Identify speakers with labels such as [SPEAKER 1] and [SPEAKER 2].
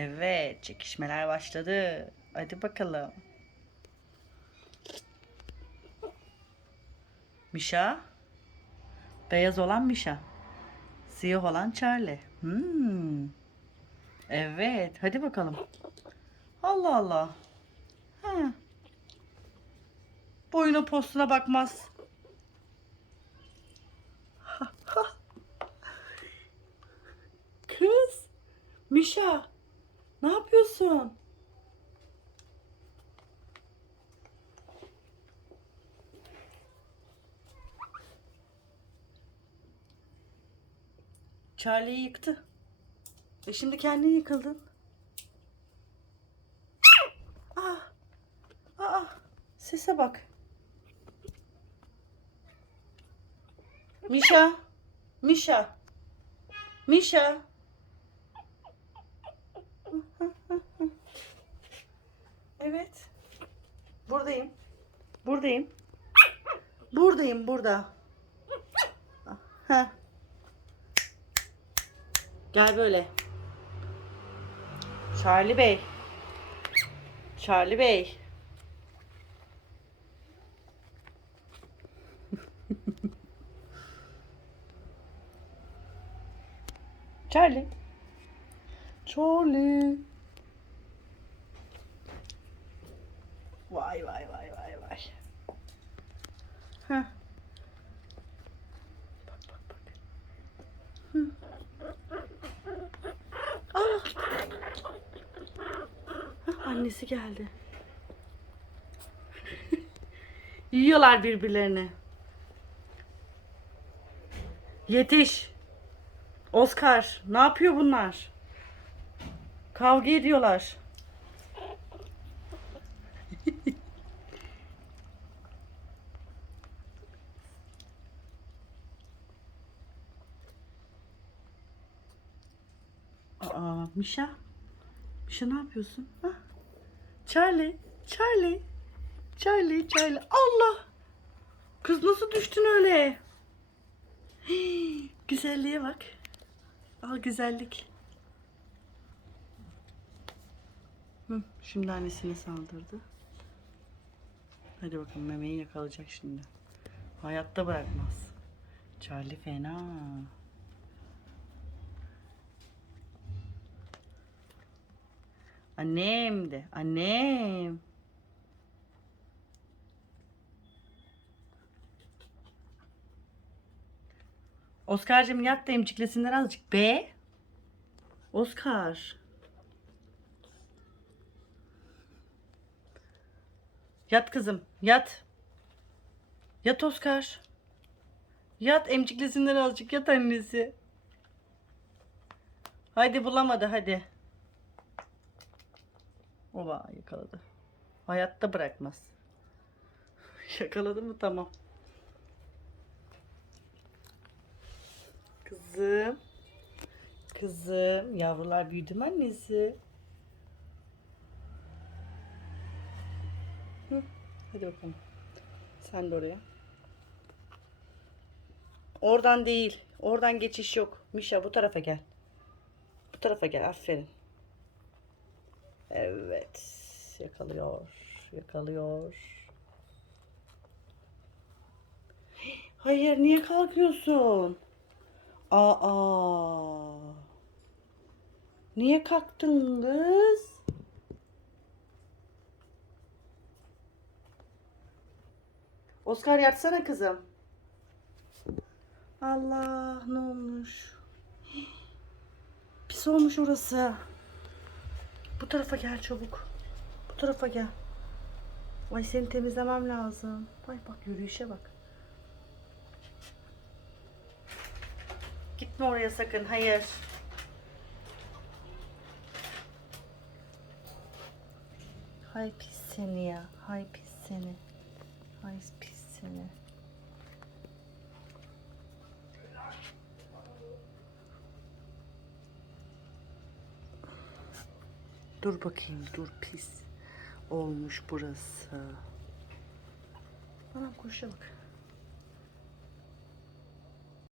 [SPEAKER 1] Evet, çekişmeler başladı. Hadi bakalım. Mişa. Beyaz olan Mişa. Siyah olan Charlie. Hmm. Evet, hadi bakalım. Allah Allah. Ha. Boyuna postuna bakmaz. Kız. Mişa. Ne yapıyorsun? Charlie'yi yıktı. E şimdi kendin yıkıldın. Aa, aa, sese bak. Mişa, Mişa, Mişa. Evet. Buradayım. Buradayım. Buradayım burada. Ha. Gel böyle. Charlie Bey. Charlie Bey. Charlie. Charlie. Vay vay vay vay vay. Heh. Bak bak bak. Hı. Aa. Annesi geldi. Yiyorlar birbirlerini. Yetiş. Oscar, ne yapıyor bunlar? Kavga ediyorlar. Aa, Mişa. Mişa ne yapıyorsun? Ha? Charlie, Charlie. Charlie, Charlie. Allah! Kız nasıl düştün öyle? Hii, güzelliğe bak. Al güzellik. Hı, şimdi annesine saldırdı. Hadi bakalım memeyi yakalayacak şimdi. Hayatta bırakmaz. Charlie fena. Annem de. Annem. Oscar'cığım yat da emciklesinler azıcık. Be. Oscar. Yat kızım. Yat. Yat Oscar. Yat emciklesinler azıcık. Yat annesi. Haydi bulamadı hadi. Oba yakaladı. Hayatta bırakmaz. Yakaladı mı tamam. Kızım. Kızım. Yavrular büyüdü mü annesi? Hı, hadi bakalım. Sen de oraya. Oradan değil. Oradan geçiş yok. Mişa bu tarafa gel. Bu tarafa gel. Aferin. Evet. Yakalıyor. Yakalıyor. Hayır niye kalkıyorsun? Aa. Niye kalktın kız? Oscar yatsana kızım. Allah ne olmuş? Pis olmuş orası. Bu tarafa gel çabuk. Bu tarafa gel. Ay seni temizlemem lazım. Ay bak yürüyüşe bak. Gitme oraya sakın. Hayır. Hay pis seni ya. Hay pis seni. Hay pis seni. Dur bakayım dur pis olmuş burası. Anam koşa.